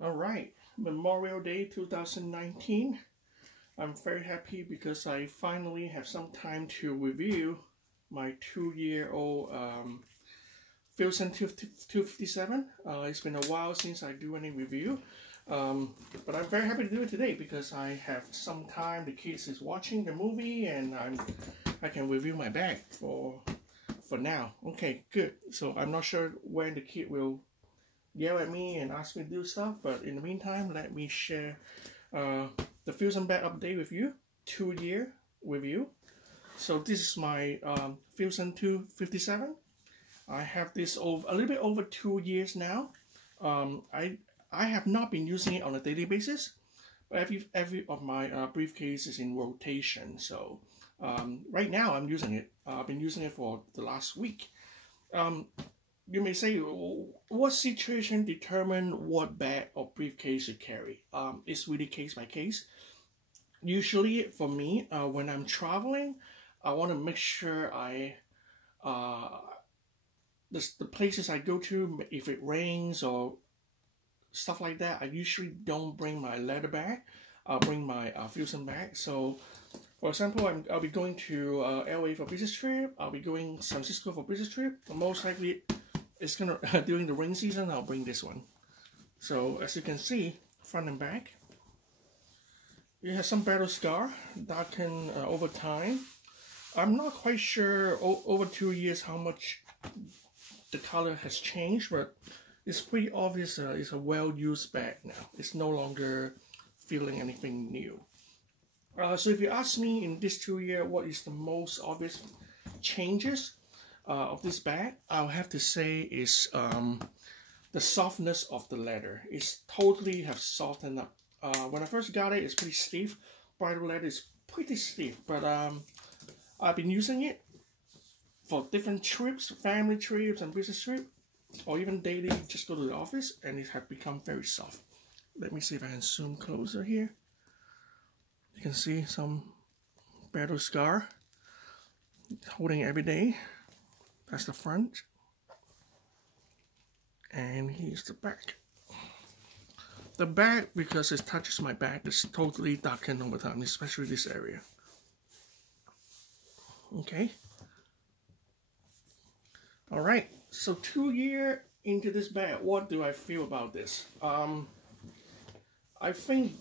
All right, Memorial Day 2019. I'm very happy because I finally have some time to review my 2-year-old Filson 257. It's been a while since I do any review, but I'm very happy to do it today because I have some time. The kids is watching the movie, and I can review my bag for now. Okay, good. So I'm not sure when the kid will yell at me and ask me to do stuff, but in the meantime, let me share the Filson bag update with you. 2-year review. So this is my Filson 257. I have this over a little bit over 2 years now. I have not been using it on a daily basis, but every of my briefcase is in rotation. So right now I'm using it. I've been using it for the last week. You may say, what situation determine what bag or briefcase you carry? It's really case by case. Usually for me, when I'm traveling, I want to make sure the places I go to, if it rains or stuff like that, I usually don't bring my leather bag. I'll bring my Filson bag. So, for example, I'll be going to LA for business trip. I'll be going San Francisco for business trip. Most likely, it's gonna during the rain season. I'll bring this one. So as you can see, front and back, it has some battle scar, darkened over time. I'm not quite sure over 2 years how much the color has changed, but it's pretty obvious. It's a well-used bag now. It's no longer feeling anything new. So if you ask me in this 2 year, what is the most obvious changes of this bag, I'll have to say is the softness of the leather. It's totally have softened up. When I first got it, it's pretty stiff. Bridal leather is pretty stiff, but I've been using it for different trips, family trips and business trips, or even daily, just go to the office, and it has become very soft. Let me see if I can zoom closer here. You can see some battle scar. Holding every day. That's the front. And here's the back. The back, because it touches my back, is totally darkened over time, especially this area. Okay. Alright, so 2 years into this bag, what do I feel about this? I think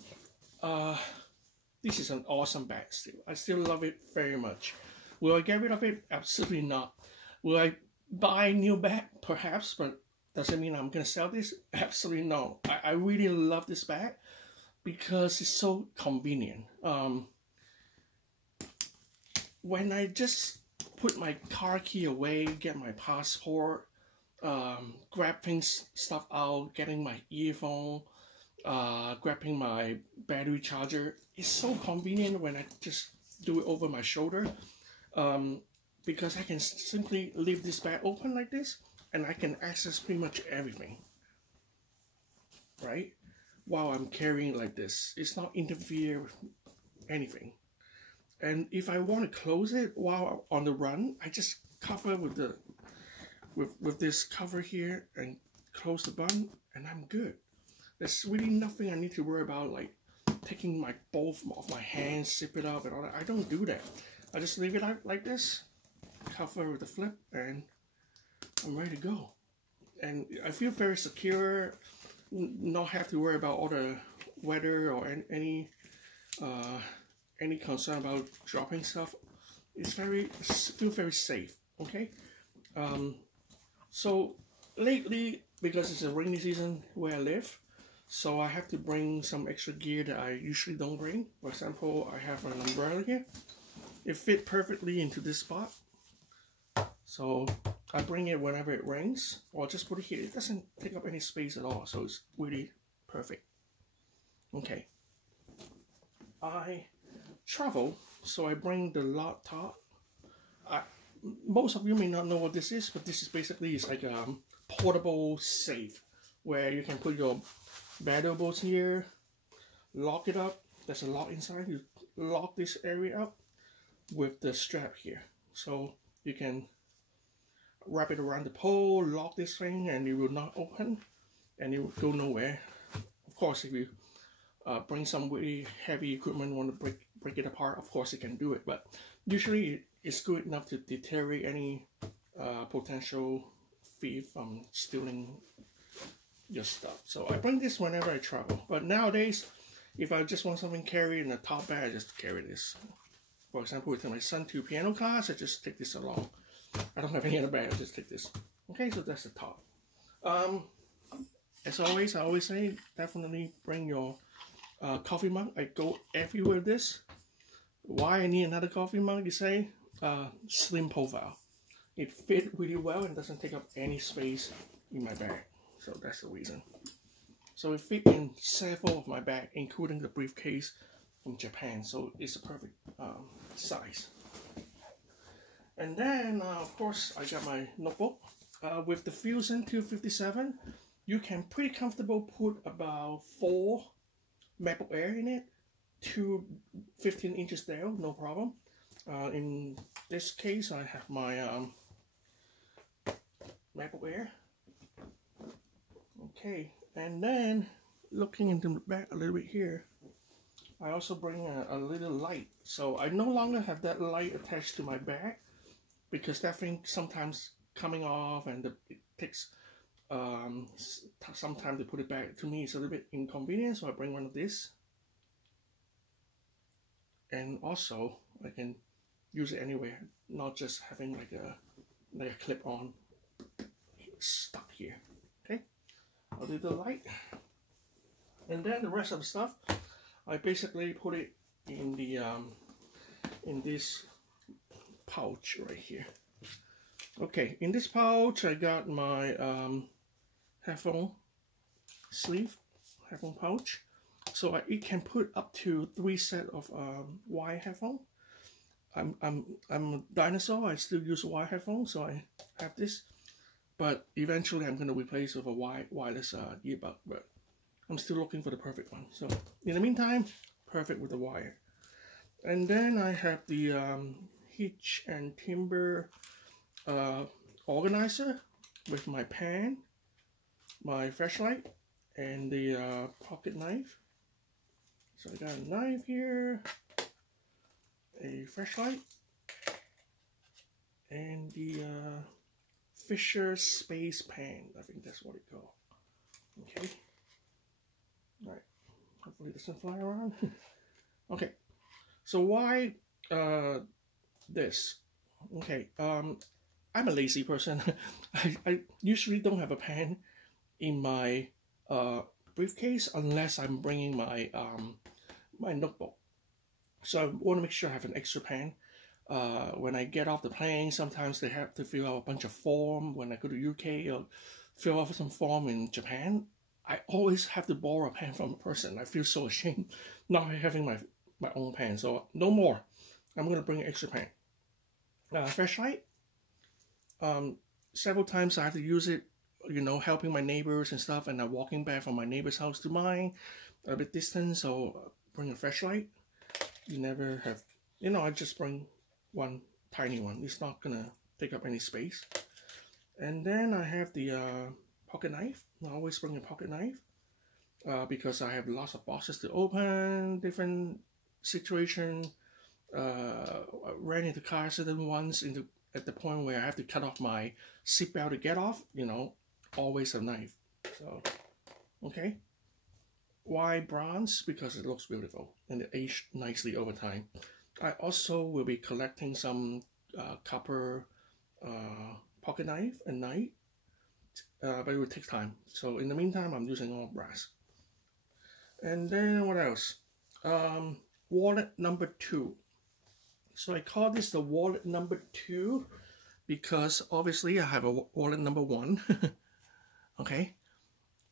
this is an awesome bag still. I still love it very much. Will I get rid of it? Absolutely not. Will I buy a new bag? Perhaps, but does it mean I'm going to sell this? Absolutely no. I really love this bag because it's so convenient. When I just put my car key away, get my passport, grab stuff out, getting my earphone, grabbing my battery charger, it's so convenient when I just do it over my shoulder. Because I can simply leave this bag open like this, and I can access pretty much everything, right? While I'm carrying like this, it's not interfere with anything. And if I want to close it while on the run, I just cover with the with this cover here and close the button, and I'm good. There's really nothing I need to worry about, like taking both of my hands, zip it up and all that. I don't do that. I just leave it out like this, cover with the flip, and I'm ready to go. And I feel very secure, not have to worry about all the weather or any concern about dropping stuff. It's feel very safe. Okay. So lately, because it's a rainy season where I live, so I have to bring some extra gear that I usually don't bring. For example, I have an umbrella here. It fit perfectly into this spot, so I bring it whenever it rains, or just put it here. It doesn't take up any space at all, so it's really perfect. Okay. I travel, so I bring the laptop. Most of you may not know what this is, but this is basically, it's like a portable safe where you can put your valuables here, lock it up. There's a lock inside. You lock this area up with the strap here, so you can wrap it around the pole, lock this thing, and it will not open, and it will go nowhere. course, if you bring some really heavy equipment, want to break it apart, of course you can do it. But usually it's good enough to deter any potential thief from stealing your stuff. So I bring this whenever I travel. But nowadays, if I just want something carried in the top bag, I just carry this. For example, with my son to piano class, I just take this along. I don't have any other bag, I just take this. Okay, so that's the top. As always, I always say, definitely bring your coffee mug. I go everywhere with this. Why I need another coffee mug, you say? Slim profile. It fits really well and doesn't take up any space in my bag. So that's the reason. So it fits in several of my bag, including the briefcase from Japan. So it's a perfect size. And then, of course, I got my notebook. With the Filson 257, you can pretty comfortable put about 4 MacBook Air in it, 2 15 inches Dell, no problem. In this case, I have my MacBook Air. Okay, and then looking into the back a little bit here, I also bring a little light. So I no longer have that light attached to my bag because that thing sometimes coming off and it takes some time to put it back. To me, it's a little bit inconvenient, so I bring one of this. And also, I can use it anywhere, not just having like a clip-on stuck here. Okay, I'll do the light, and then the rest of the stuff, I basically put it in the in this pouch right here. Okay, in this pouch, I got my headphone pouch. So it can put up to 3 sets of wire headphone. I'm a dinosaur. I still use wire headphones, so I have this. But eventually, I'm going to replace with a wireless earbud. But I'm still looking for the perfect one. So in the meantime, perfect with the wire. And then I have the Hitch and Timber organizer with my pen, my flashlight, and the pocket knife. So I got a knife here, a flashlight, and the Fisher Space Pen. I think that's what it's called. Okay. Alright. Hopefully it doesn't fly around. Okay. So why this? Okay. I'm a lazy person. I usually don't have a pen in my briefcase unless I'm bringing my my notebook. So I want to make sure I have an extra pen. When I get off the plane, sometimes they have to fill out a bunch of form. When I go to UK or fill out some form in Japan, I always have to borrow a pen from a person. I feel so ashamed not having my own pen. So no more. I'm going to bring an extra pen. Flashlight. Several times I have to use it, you know, helping my neighbors and stuff, and I'm walking back from my neighbor's house to mine, a bit distant, so bring a flashlight. You never have, you know, I just bring one tiny one. It's not gonna take up any space. And then I have the pocket knife. I always bring a pocket knife because I have lots of boxes to open, different situation. I ran into car accident once at the point where I have to cut off my seatbelt to get off, you know, always a knife. So, okay. Why bronze? Because it looks beautiful and it aged nicely over time. I also will be collecting some copper pocket knife at night, but it will take time. So in the meantime, I'm using all brass. And then what else? Wallet number 2. So I call this the wallet number 2 because obviously I have a wallet number 1. Okay.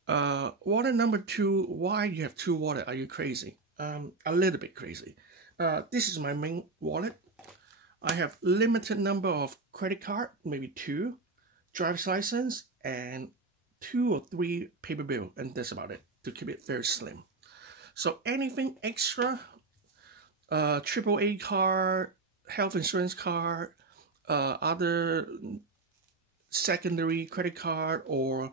Wallet number 2, why you have 2 wallets? Are you crazy? A little bit crazy. This is my main wallet. I have limited number of credit card, maybe 2, driver's license, and 2 or 3 paper bill, and that's about it, to keep it very slim. So anything extra, AAA card, health insurance card, other secondary credit card, or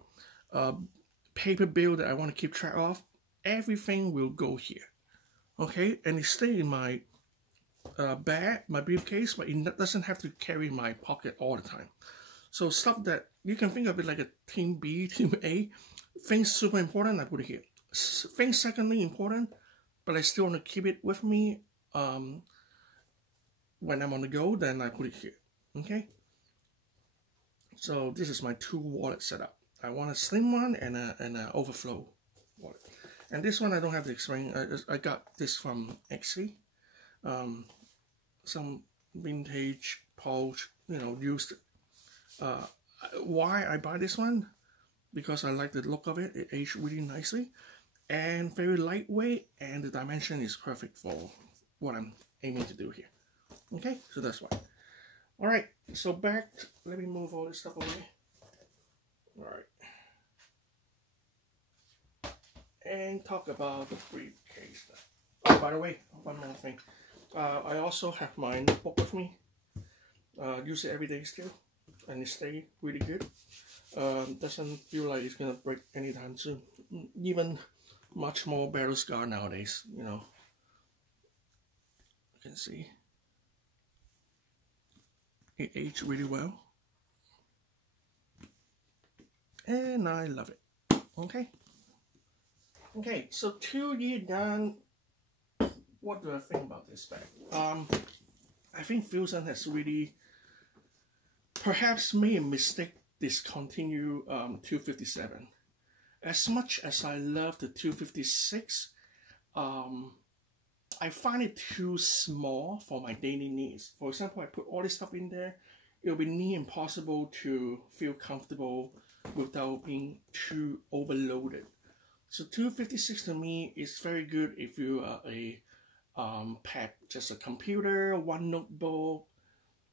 paper bill that I want to keep track of, everything will go here. Okay, and it stay in my bag, my briefcase, but it doesn't have to carry my pocket all the time. So stuff that you can think of it like a team B, team A. Things super important, I put it here. Things secondly important, but I still want to keep it with me when I'm on the go, then I put it here. Okay. So this is my two wallet setup. I want a slim one and an overflow wallet. And this one I don't have to explain. I got this from Etsy. Some vintage pouch, you know, used. Why I buy this one? Because I like the look of it. It aged really nicely and very lightweight, and the dimension is perfect for what I'm aiming to do here. Okay, so that's why. All right, so back. Let me move all this stuff away. All right, and talk about the briefcase. Oh, by the way, one more thing. I also have my notebook with me. Use it every day still, and it stays really good. Doesn't feel like it's gonna break anytime soon. Even much more battle scar nowadays, you know. You can see it aged really well, and I love it. Okay. Okay, so 2 years done. What do I think about this bag? I think Filson has really perhaps made a mistake discontinue 257. As much as I love the 256, I find it too small for my daily needs. For example, I put all this stuff in there, it'll be near impossible to feel comfortable without being too overloaded. So 256 to me is very good if you are a pack just a computer, one notebook,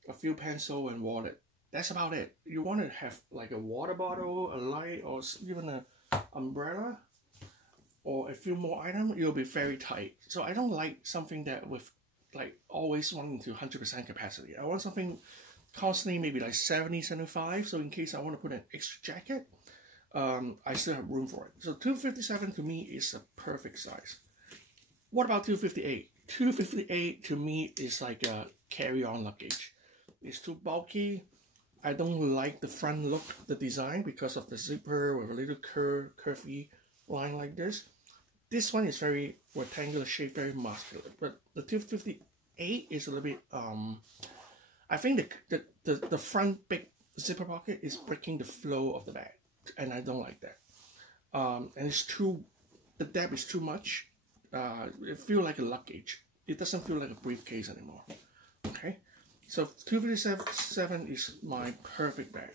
a few pencil and wallet. That's about it. You want to have like a water bottle, a light, or even an umbrella, or a few more items, it'll be very tight. So I don't like something that with like always running to 100% capacity. I want something constantly maybe like 70, 75. So in case I want to put an extra jacket, I still have room for it. So 257 to me is a perfect size. What about 258? 258 to me is like a carry-on luggage. It's too bulky. I don't like the front look, the design, because of the zipper with a little curvy line like this. This one is very rectangular shape, very muscular. But the 258 is a little bit, I think the front big zipper pocket is breaking the flow of the bag, and I don't like that. And it's too, the depth is too much. It feels like a luggage. It doesn't feel like a briefcase anymore. Okay. So 257 is my perfect bag.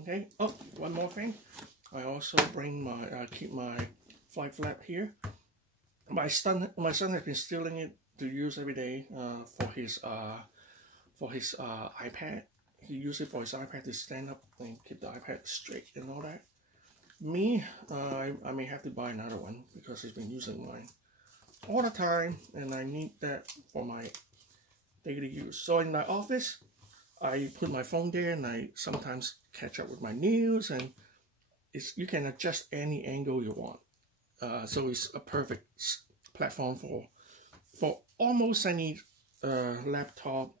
Okay. Oh, one more thing. I also bring my keep my flight flap here. My son has been stealing it to use every day for his iPad. He uses it for his iPad to stand up and keep the iPad straight and all that. Me, I may have to buy another one because he's been using mine all the time, and I need that for my daily use. So in my office, I put my phone there, and I sometimes catch up with my news, and you can adjust any angle you want. So it's a perfect platform for almost any laptop,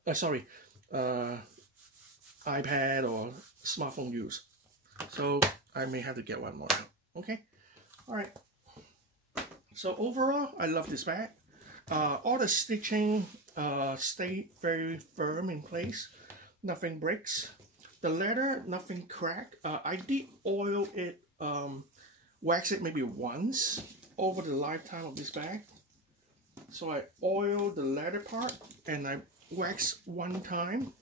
iPad or smartphone use. So I may have to get one more now. Okay, all right. So overall, I love this bag. All the stitching stay very firm in place. Nothing breaks. The leather, nothing crack. I did oil it, wax it maybe once over the lifetime of this bag. So I oiled the leather part and I waxed one time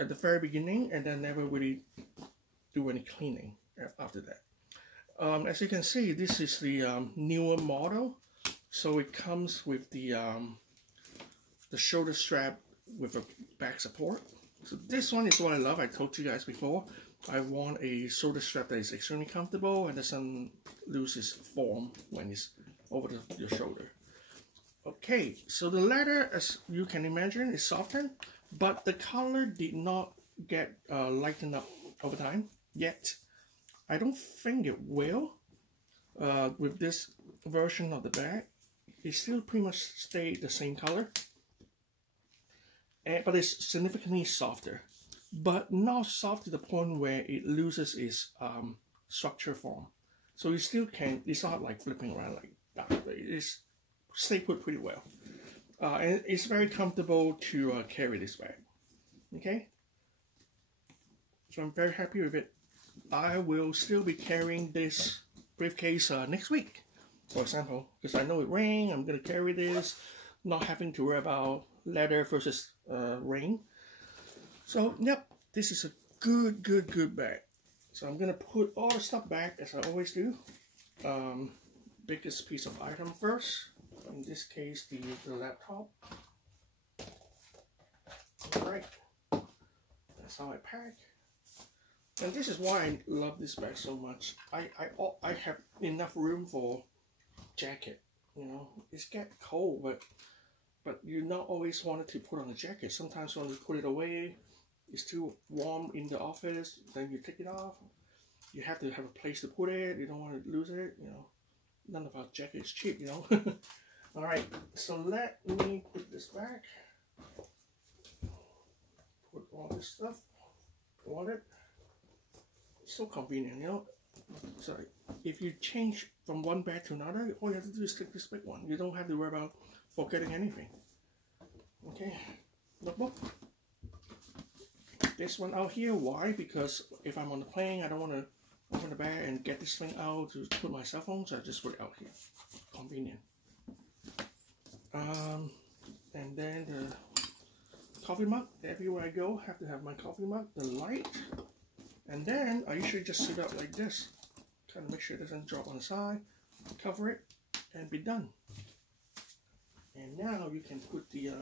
at the very beginning, and then never really do any cleaning after that. As you can see, this is the newer model. So it comes with the shoulder strap with a back support. So this one is what I love. I told you guys before. I want a shoulder strap that is extremely comfortable and doesn't lose its form when it's over your shoulder. Okay, so the leather, as you can imagine, is softened, but the color did not get lightened up over time yet. I don't think it will with this version of the bag. It still pretty much stayed the same color, but it's significantly softer, but not soft to the point where it loses its structure form. So you still can, it's not like flipping around like that, but it's stay put pretty well. And it's very comfortable to carry this bag. Okay, so I'm very happy with it. I will still be carrying this briefcase next week, for example, because I know it rains. I'm going to carry this, not having to worry about leather versus rain. So, yep, this is a good bag. So I'm going to put all the stuff back as I always do. Biggest piece of item first. In this case, the laptop. Alright, that's how I pack. And this is why I love this bag so much. I have enough room for jacket. You know, it's get cold, but you not always wanted to put on a jacket. Sometimes when you put it away, it's too warm in the office. Then you take it off. You have to have a place to put it. You don't want to lose it. You know, none of our jacket is cheap. You know. All right. So let me put this back. Put all this stuff. Wallet. So convenient, you know. So if you change from one bag to another, all you have to do is take this big one. You don't have to worry about forgetting anything. Okay, notebook. This one out here. Why? Because if I'm on the plane, I don't want to open the bag and get this thing out to put my cell phone, so I just put it out here. Convenient. And then the coffee mug. Everywhere I go, have to have my coffee mug. The light. And then I usually just sit up like this, kind of make sure it doesn't drop on the side, cover it, and be done. And now you can put the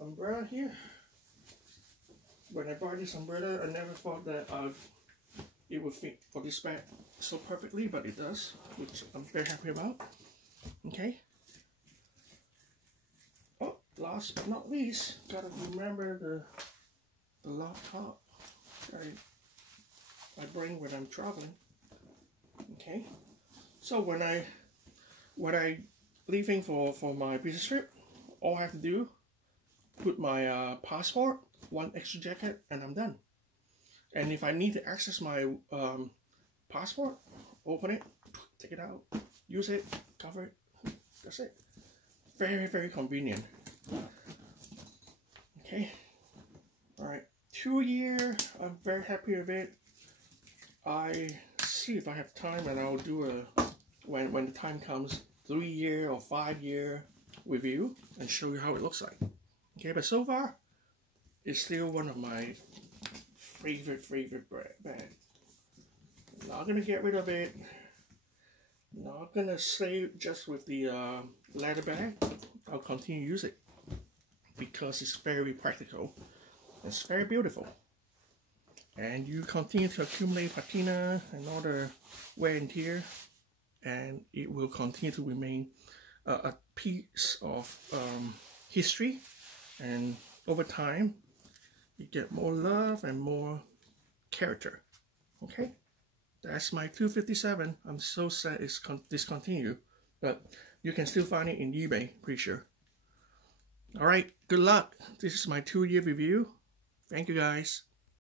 umbrella here. When I bought this umbrella, I never thought that it would fit for this bag so perfectly, but it does, which I'm very happy about. Okay. Oh, last but not least, gotta remember the laptop. I bring when I'm traveling. Okay, so when I leaving for my business trip, all I have to do, put my passport, one extra jacket, and I'm done. And if I need to access my passport, open it, take it out, use it, cover it. That's it. Very convenient. Okay. All right. 2 year. I'm very happy with it. I see if I have time, and I'll do a when the time comes 3 year or 5 year review and show you how it looks like. Okay, but so far it's still one of my favorite bags. I'm not gonna get rid of it. Not gonna stay just with the leather bag. I'll continue to use it because it's very practical. It's very beautiful. And you continue to accumulate patina and all the wear and tear, and it will continue to remain a piece of history. And over time, you get more love and more character. Okay, that's my 257. I'm so sad it's discontinued, but you can still find it in eBay, pretty sure. All right, good luck. This is my 2 year review. Thank you guys.